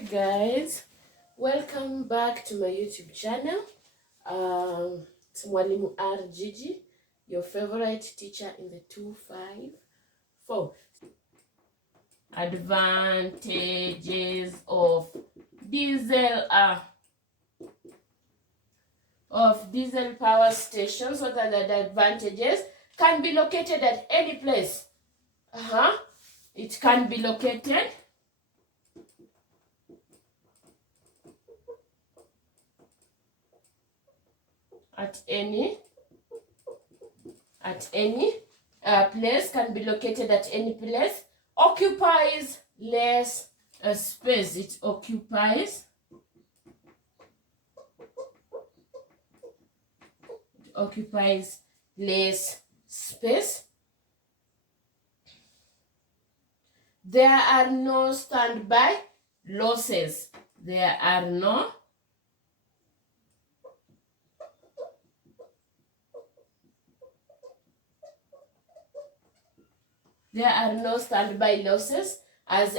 Hi guys, welcome back to my YouTube channel. It's Mwalimu R Gigi, your favorite teacher in the 254. Advantages of diesel power stations. What are the advantages? Can be located at any place. It can be located at any place, can be located at any place, occupies less space. It occupies less space. There are no standby losses. There are no standby losses, as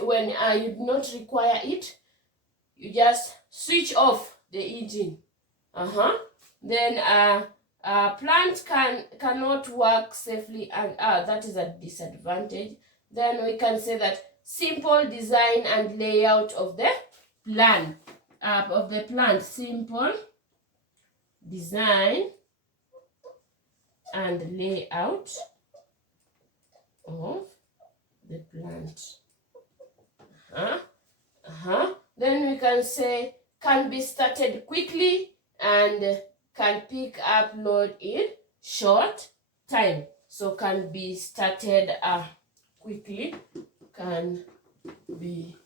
when you do not require it, you just switch off the engine. Then plant cannot work safely, and that is a disadvantage. Then we can say that simple design and layout of the plant. Simple design and layout of the plant. Then we can say can be started quickly and can pick up load in short time. So can be started quickly, can be